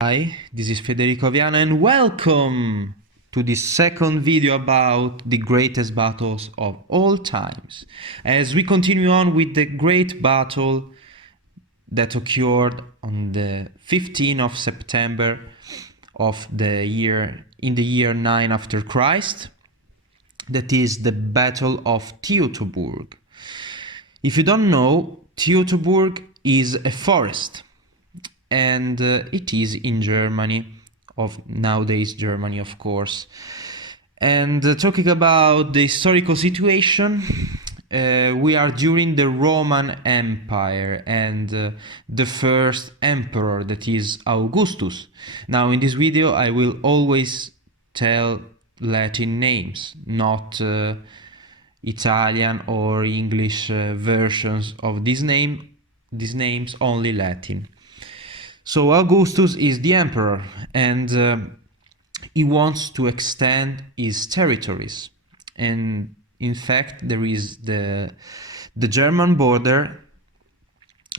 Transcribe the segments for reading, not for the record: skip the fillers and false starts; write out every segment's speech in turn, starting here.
Hi, this is Federico Viano and welcome to this second video about the greatest battles of all times. As we continue on with the great battle that occurred on the 15th of September of the year 9 after Christ, that is the Battle of Teutoburg. If you don't know, Teutoburg is a forest, and it is in Germany, of nowadays Germany, of course. And talking about the historical situation, we are during the Roman Empire and the first emperor, that is Augustus. Now in this video I will always tell Latin names, not Italian or English versions of these names, only Latin. So Augustus is the emperor, and he wants to extend his territories. And in fact, there is the German border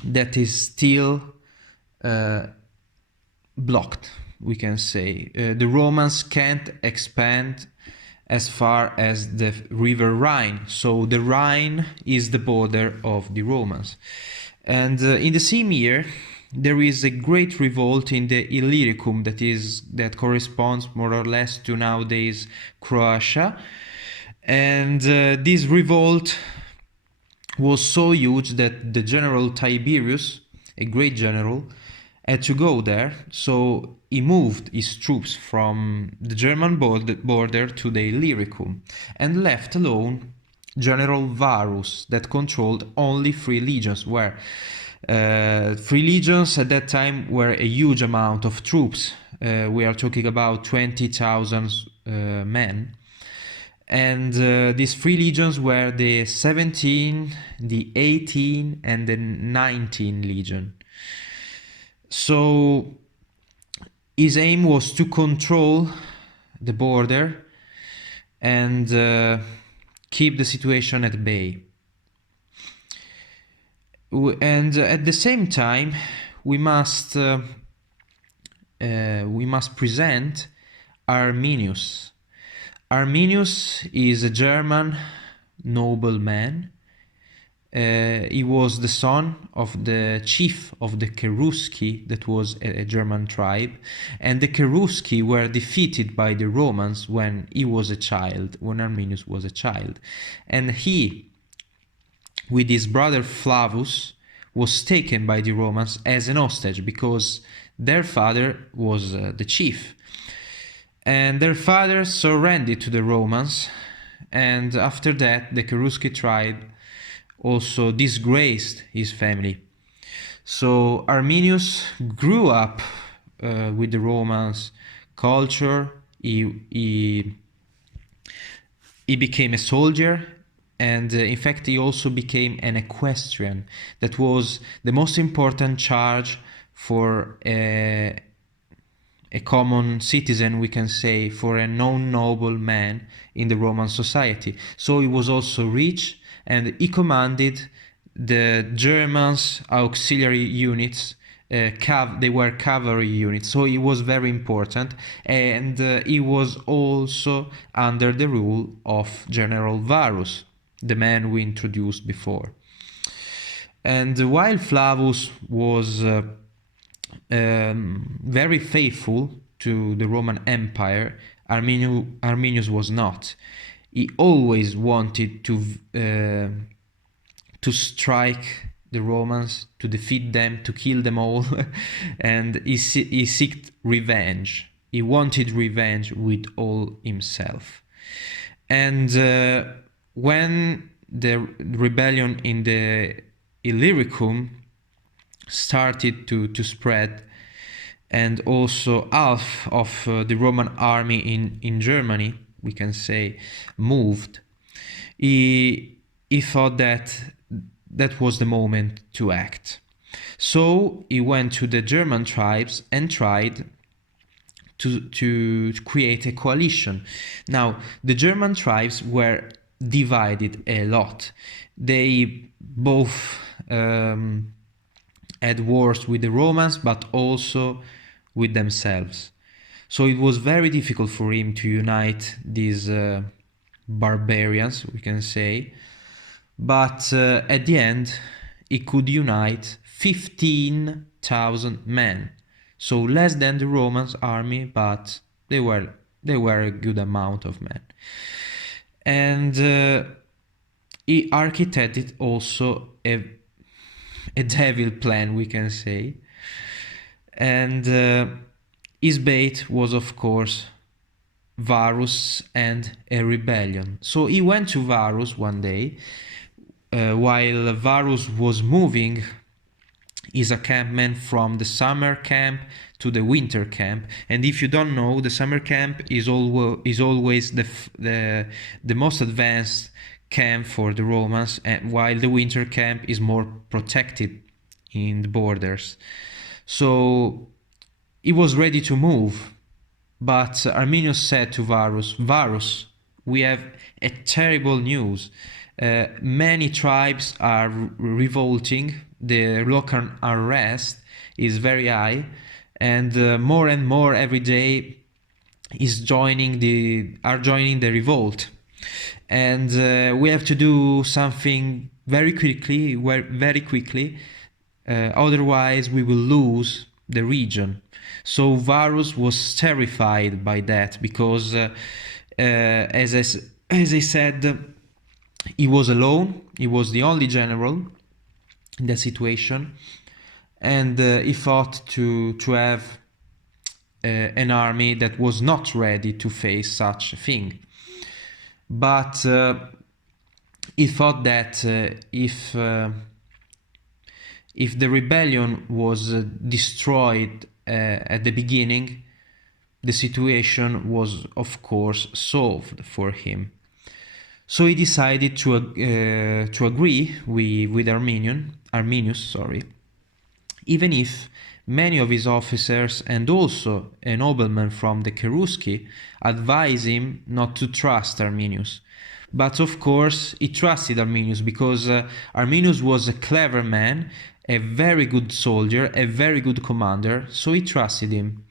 that is still blocked, we can say. The Romans can't expand as far as the river Rhine. So the Rhine is the border of the Romans. And in the same year, there is a great revolt in the Illyricum, that corresponds more or less to nowadays Croatia. And this revolt was so huge that the General Tiberius, a great general, had to go there. So he moved his troops from the German border to the Illyricum and left alone General Varus, that controlled only 3 legions, where 3 legions at that time were a huge amount of troops. We are talking about 20,000 men. And these 3 legions were the 17, the 18, and the 19 legion. So his aim was to control the border and keep the situation at bay. And at the same time, we must present Arminius. Arminius is a German nobleman. He was the son of the chief of the Cherusci, that was a German tribe, and the Cherusci were defeated by the Romans when Arminius was a child, and he, with his brother Flavus, was taken by the Romans as an hostage because their father was the chief. And their father surrendered to the Romans, and after that the Cherusci tribe also disgraced his family. So Arminius grew up with the Romans culture. He became a soldier, and in fact he also became an equestrian. That was the most important charge for a common citizen, we can say, for a non-noble man in the Roman society. So he was also rich, and he commanded the Germans' auxiliary units. They were cavalry units, so he was very important, and he was also under the rule of General Varus, the man we introduced before. And while Flavus was very faithful to the Roman Empire, Arminius was not. He always wanted to strike the Romans, to defeat them, to kill them all, and he sought revenge. He wanted revenge with all himself. And when the rebellion in the Illyricum started to spread, and also half of the Roman army in Germany, we can say, moved, he thought that was the moment to act. So he went to the German tribes and tried to create a coalition. Now, the German tribes were divided a lot. They both had wars with the Romans, but also with themselves. So it was very difficult for him to unite these barbarians, we can say. But at the end, he could unite 15,000 men. So less than the Romans army, but they were a good amount of men. And he architected also a devil plan, we can say. And his bait was, of course, Varus and a rebellion. So he went to Varus one day while Varus was moving his encampment from the summer camp to the winter camp. And if you don't know, the summer camp is always the most advanced camp for the Romans, while the winter camp is more protected in the borders. So he was ready to move, but Arminius said to Varus, "Varus, we have a terrible news. Many tribes are revolting. The local unrest is very high, and more every day are joining the revolt. And we have to do something very quickly, otherwise we will lose the region." So Varus was terrified by that, because as I said, he was alone. He was the only general in the situation, and he thought to have an army that was not ready to face such a thing. But he thought that if the rebellion was destroyed at the beginning, the situation was, of course, solved for him. So he decided to agree with Arminius, even if many of his officers and also a nobleman from the Cherusci advised him not to trust Arminius. But of course he trusted Arminius, because Arminius was a clever man, a very good soldier, a very good commander, so he trusted him.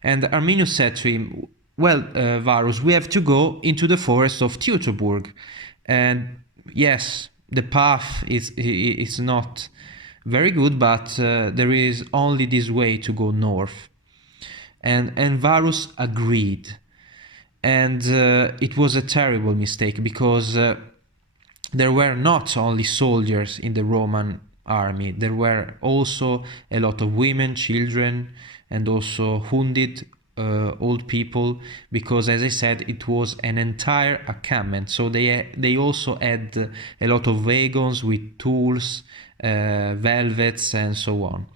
And Arminius said to him, "Well, Varus, we have to go into the forest of Teutoburg. And yes, the path is not very good, but there is only this way to go north." And Varus agreed. And it was a terrible mistake, because there were not only soldiers in the Roman army, there were also a lot of women, children, and also wounded old people, because, as I said, it was an entire encampment. So they also had a lot of wagons with tools, velvets, and so on.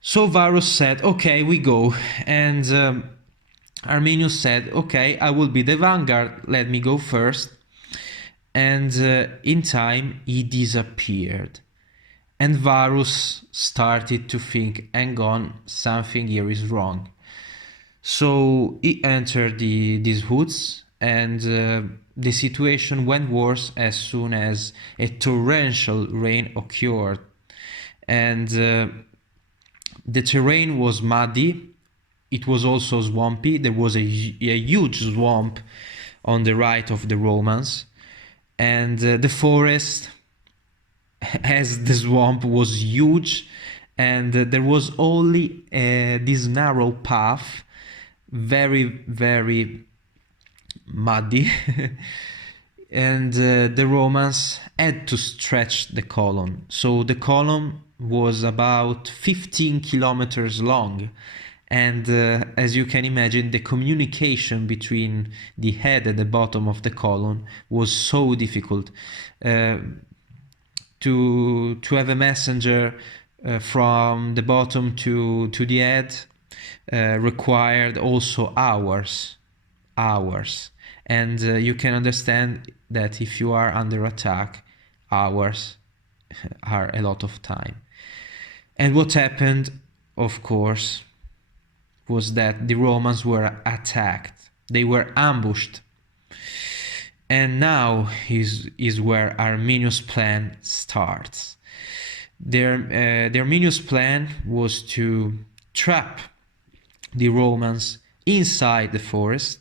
So Varus said, "Okay, we go." And Arminius said, "Okay, I will be the vanguard, let me go first." And in time he disappeared. And Varus started to think, "Hang on, something here is wrong." So he entered these woods, and the situation went worse as soon as a torrential rain occurred. And the terrain was muddy. It was also swampy. There was a huge swamp on the right of the Romans. And the forest, as the swamp, was huge. And there was only this narrow path, very, very muddy. And the Romans had to stretch the column. So the column was about 15 kilometers long. And as you can imagine, the communication between the head and the bottom of the column was so difficult. To have a messenger from the bottom to the head required also hours. And you can understand that if you are under attack, hours are a lot of time. And what happened, of course, was that the Romans were attacked. They were ambushed. And now is where Arminius' plan starts. The Arminius' plan was to trap the Romans inside the forest,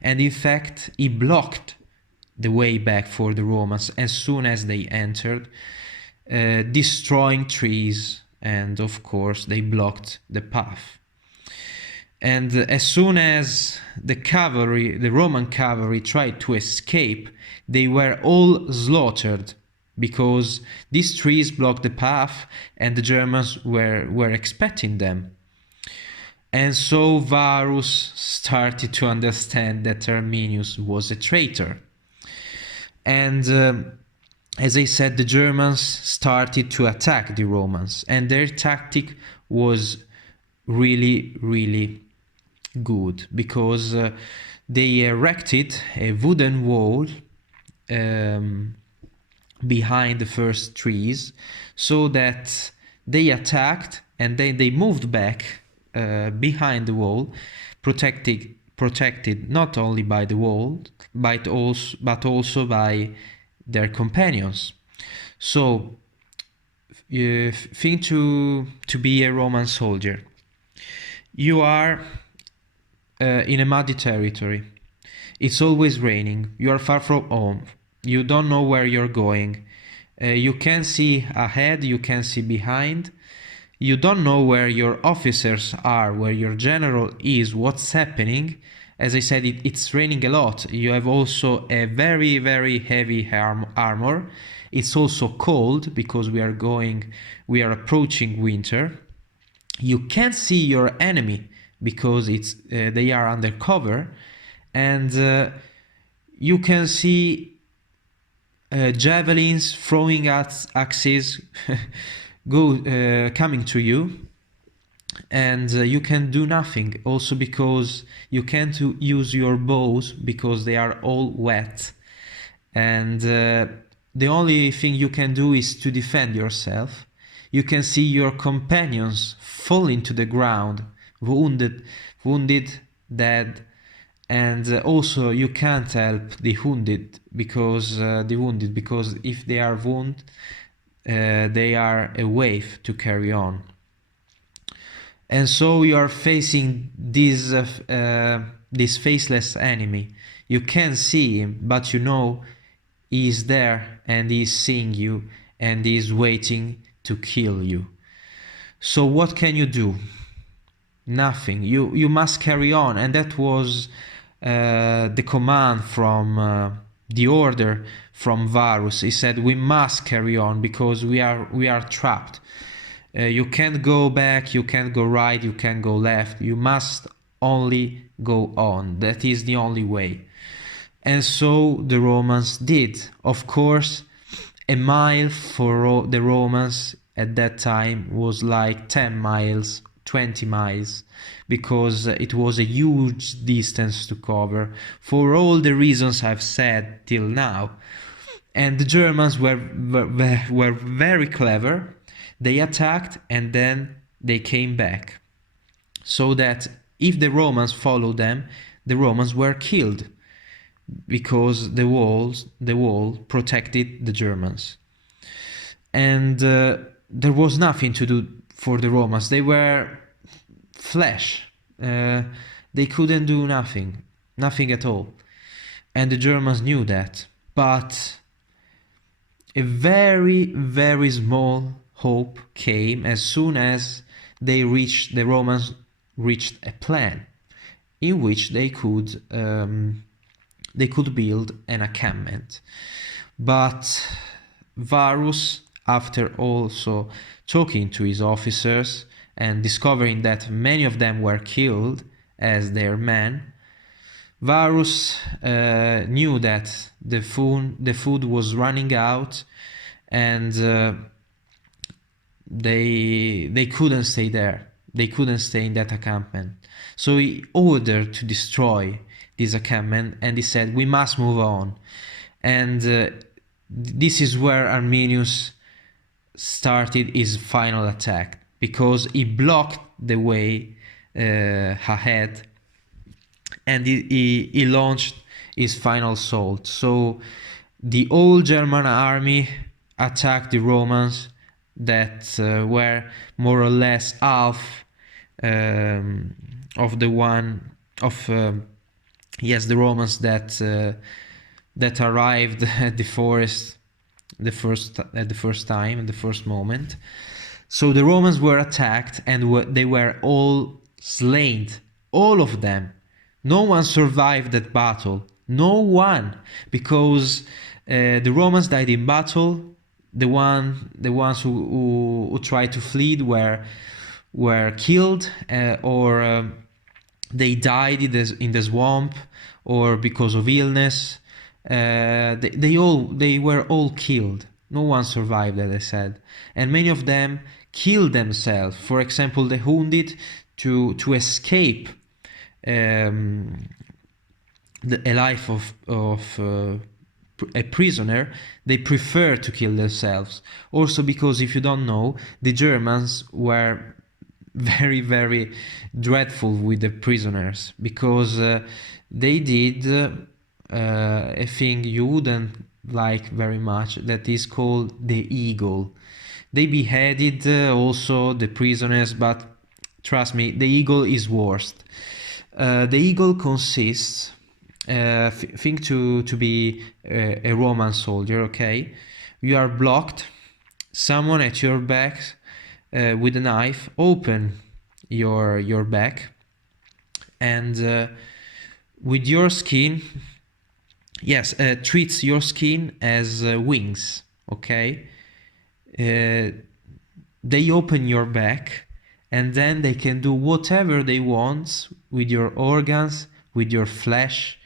and in fact he blocked the way back for the Romans as soon as they entered, destroying trees, and of course they blocked the path. And as soon as the Roman cavalry tried to escape, they were all slaughtered, because these trees blocked the path and the Germans were expecting them. And so Varus started to understand that Arminius was a traitor. And as I said, the Germans started to attack the Romans, and their tactic was really, really good, because they erected a wooden wall behind the first trees, so that they attacked and then they moved back behind the wall, protected not only by the wall but also by their companions. So think to be a Roman soldier. You are in a muddy territory. It's always raining. You are far from home. You don't know where you're going. You can see ahead, you can see behind. You don't know where your officers are, where your general is, what's happening. As I said, it's raining a lot. You have also a very, very heavy armor. It's also cold, because we are approaching winter. You can't see your enemy, because they are under cover, and you can see javelins, throwing axes coming to you, and you can do nothing. Also because you can't use your bows, because they are all wet, and the only thing you can do is to defend yourself. You can see your companions falling to the ground, wounded, dead, and also you can't help the wounded, because if they are wounded, they are a wave to carry on. And so you are facing this faceless enemy. You can't see him, but you know he is there, and he is seeing you, and he is waiting to kill you. So what can you do? Nothing. You must carry on, and that was the command from the order from Varus. He said, we must carry on, because we are trapped. You can't go back, you can't go right, you can't go left. You must only go on. That is the only way. And so the Romans did. Of course, a mile for the Romans at that time was like 10 miles, 20 miles, because it was a huge distance to cover, for all the reasons I've said till now. And the Germans were very clever. They attacked and then they came back, so that if the Romans followed them, the Romans were killed, because the wall protected the Germans. And there was nothing to do for the Romans. They were flesh. They couldn't do nothing at all. And the Germans knew that. But a very, very small hope came as soon as the Romans reached a plan in which they could build an encampment. But Varus, after also talking to his officers and discovering that many of them were killed as their men, Varus knew that the food was running out, and they couldn't stay there. They couldn't stay in that encampment. So he ordered to destroy this encampment, and he said, we must move on. And this is where Arminius started his final attack, because he blocked the way ahead, and he launched his final assault. So the whole German army attacked the Romans that were more or less half of the one of yes, the Romans that that arrived at the forest at the first time, at the first moment. So the Romans were attacked and they were all slain, all of them. No one survived that battle. No one, because the Romans died in battle. The ones who tried to flee were killed, or they died in the swamp, or because of illness. They were all killed. No one survived, as I said, and many of them killed themselves. For example, the wounded to escape a life of a prisoner, they prefer to kill themselves. Also because, if you don't know, the Germans were very, very dreadful with the prisoners, because they did a thing you wouldn't like very much, that is called the eagle. They beheaded also the prisoners, but trust me, the eagle is worst. The eagle consists, think to be a Roman soldier, okay? You are blocked, someone at your back with a knife open your back, and with your skin, yes, treats your skin as wings, okay? They open your back, and then they can do whatever they want with your organs, with your flesh,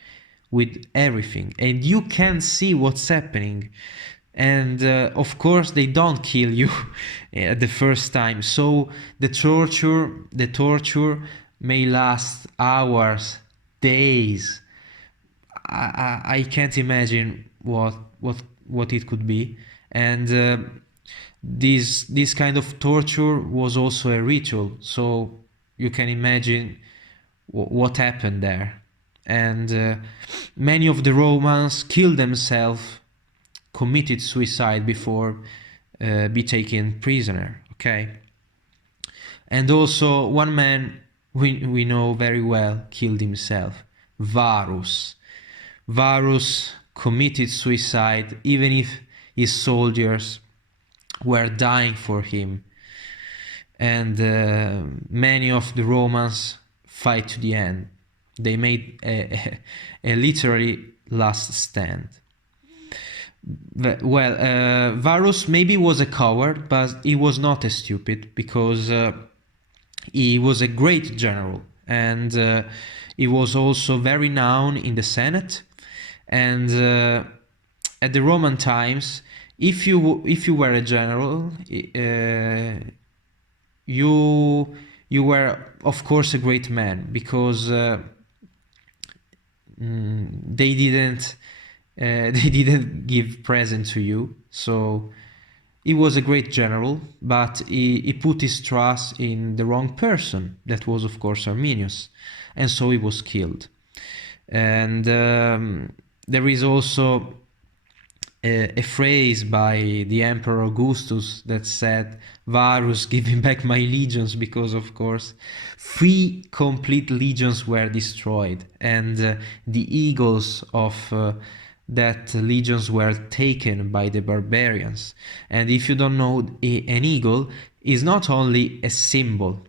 with everything, and you can see what's happening. And of course they don't kill you at the first time, so the torture may last hours, days. I can't imagine what it could be. And this kind of torture was also a ritual, so you can imagine what happened there. And many of the Romans killed themselves, committed suicide before be taken prisoner, okay? And also one man we know very well killed himself, Varus. Varus committed suicide even if his soldiers were dying for him. And many of the Romans fight to the end. They made a literally last stand. Well, Varus maybe was a coward, but he was not a stupid, because he was a great general, and he was also very known in the Senate. And at the Roman times, if you were a general, you were of course a great man, because they didn't give present to you. So he was a great general, but he put his trust in the wrong person. That was of course Arminius, and so he was killed. And there is also a phrase by the Emperor Augustus that said, "Varus, give me back my legions," because of course 3 complete legions were destroyed, and the eagles of that legions were taken by the barbarians. And if you don't know, an eagle is not only a symbol,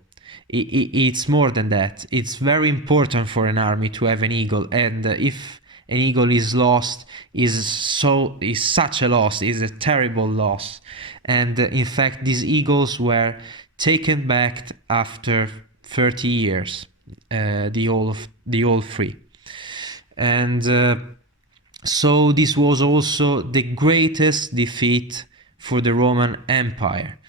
it's more than that. It's very important for an army to have an eagle, and if an eagle is lost, is such a loss, is a terrible loss. And in fact, these eagles were taken back after 30 years, the all 3. And so this was also the greatest defeat for the Roman Empire.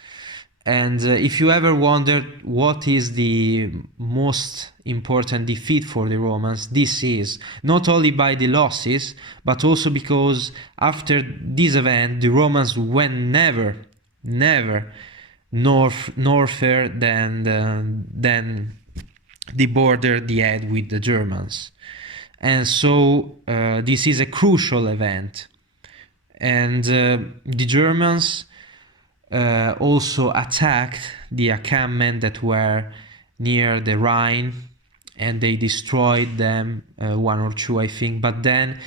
And if you ever wondered what is the most important defeat for the Romans, this is, not only by the losses, but also because after this event the Romans went never norther than the border they had with the Germans. And so this is a crucial event. And the Germans also attacked the encampment that were near the Rhine, and they destroyed them, one or two I think, but then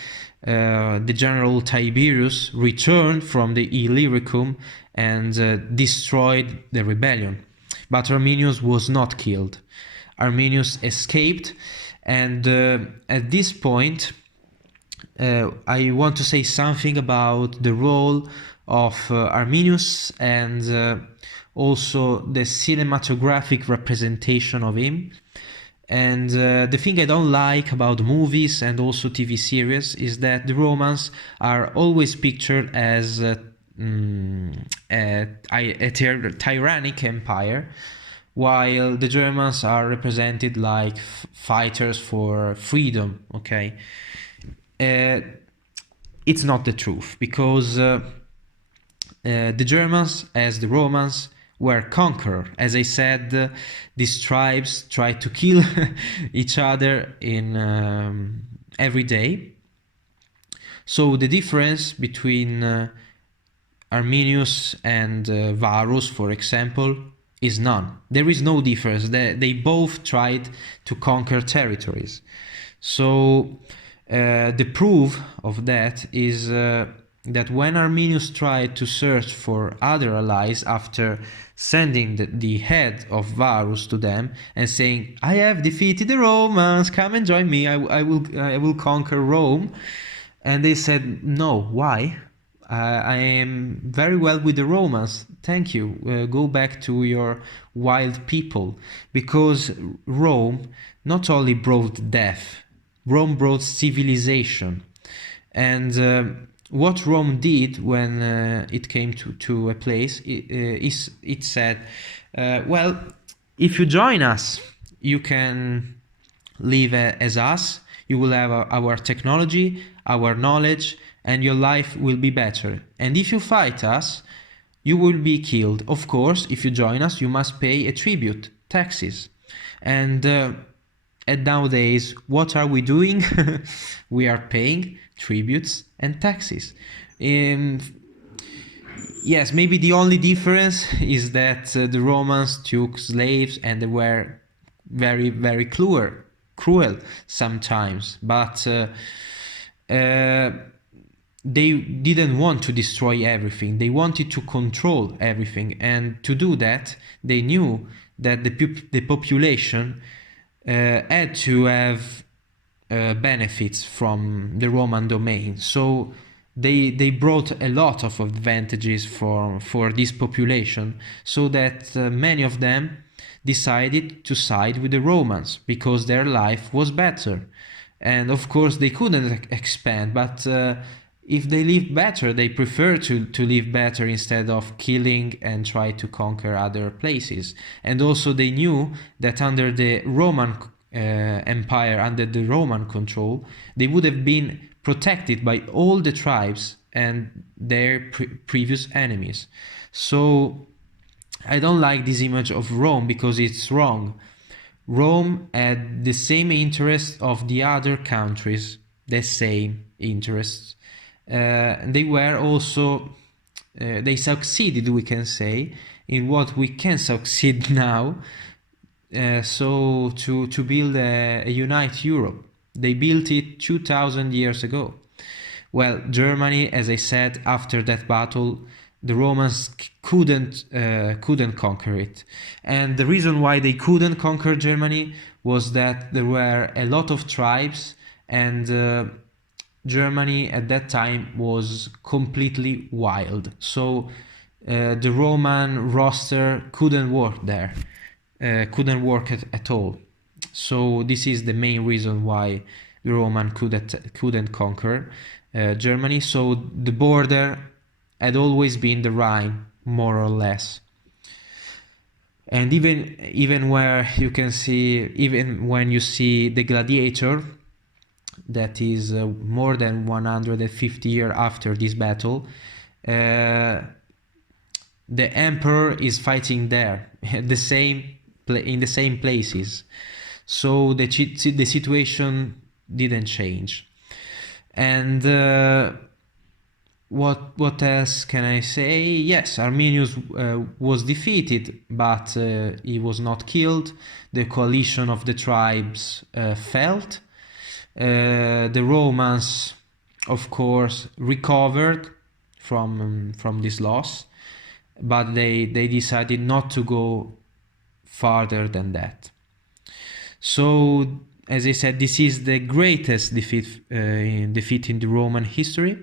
the general Tiberius returned from the Illyricum and destroyed the rebellion. But Arminius was not killed. Arminius escaped, and at this point I want to say something about the role of Arminius and also the cinematographic representation of him. And the thing I don't like about movies and also TV series is that the Romans are always pictured as a tyrannic empire, while the Germans are represented like fighters for freedom, okay? It's not the truth, because the Germans, as the Romans, were conquerors. As I said, these tribes tried to kill each other in every day. So the difference between Arminius and Varus, for example, is none. There is no difference. They both tried to conquer territories. So the proof of that is that when Arminius tried to search for other allies after sending the head of Varus to them and saying, "I have defeated the Romans, come and join me, I will conquer Rome," and they said, "No, why? I am very well with the Romans, thank you, go back to your wild people," because Rome not only brought death, Rome brought civilization. And what Rome did when it came to a place, it said, well, if you join us, you can live as us, you will have our technology, our knowledge, and your life will be better. And if you fight us, you will be killed. Of course, if you join us, you must pay a tribute, taxes. And nowadays, what are we doing? We are paying tributes and taxes. Yes, maybe the only difference is that the Romans took slaves and they were very, very cruel sometimes, but they didn't want to destroy everything. They wanted to control everything, and to do that, they knew that the population had to have benefits from the Roman domain. So they brought a lot of advantages for this population, so that many of them decided to side with the Romans because their life was better. And of course they couldn't expand, but if they live better, they prefer to live better instead of killing and try to conquer other places. And also they knew that under the Roman empire, under the Roman control, they would have been protected by all the tribes and their previous enemies. So I don't like this image of Rome because it's wrong. Rome had the same interests of the other countries, the same interests. They were also, they succeeded, we can say, in what we can succeed now. So to build a united Europe. They built it 2000 years ago. Well, Germany, as I said, after that battle, the Romans couldn't conquer it. And the reason why they couldn't conquer Germany was that there were a lot of tribes, and Germany at that time was completely wild. So the Roman roster couldn't work there, couldn't work at all. So this is the main reason why the Roman couldn't conquer Germany. So the border had always been the Rhine, more or less. And even where you can see, even when you see the Gladiator, that is more than 150 years after this battle, the emperor is fighting there, in the same places. So the situation didn't change. And what else can I say? Yes, Arminius was defeated, but he was not killed. The coalition of the tribes failed. The Romans, of course, recovered from this loss, but they decided not to go farther than that. So, as I said, this is the greatest defeat in the Roman history,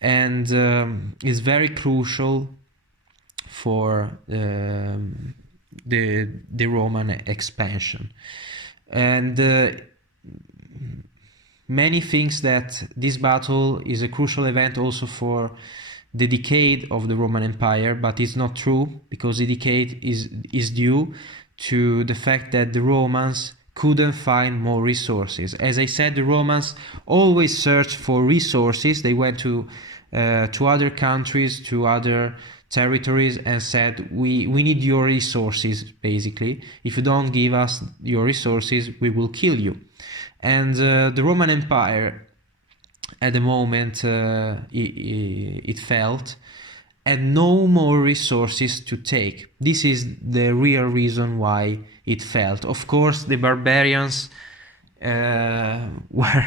and is very crucial for the Roman expansion. And many think that this battle is a crucial event also for the decay of the Roman Empire, but it's not true, because the decay is due to the fact that the Romans couldn't find more resources. As I said, the Romans always searched for resources. They went to other countries, to other territories, and said, we need your resources, basically. If you don't give us your resources, we will kill you. And the Roman Empire, at the moment it felt, had no more resources to take. This is the real reason why it failed. Of course, the barbarians were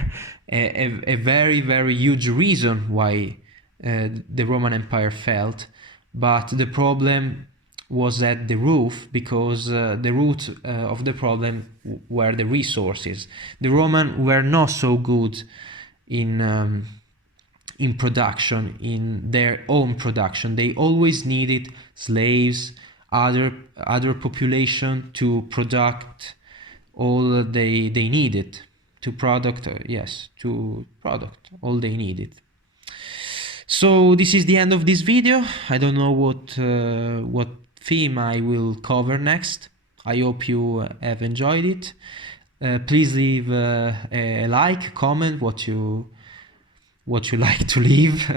a very, very huge reason why the Roman Empire failed, but the problem was at the root, because the root of the problem were the resources. The Romans were not so good in production, in their own production. They always needed slaves, other population to product all they needed, to product all they needed. So this is the end of this video. I don't know what theme I will cover next. I hope you have enjoyed it. Please leave a like, comment what you like to leave.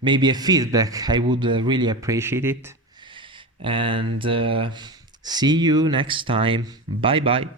Maybe a feedback. I would really appreciate it. And see you next time. Bye bye.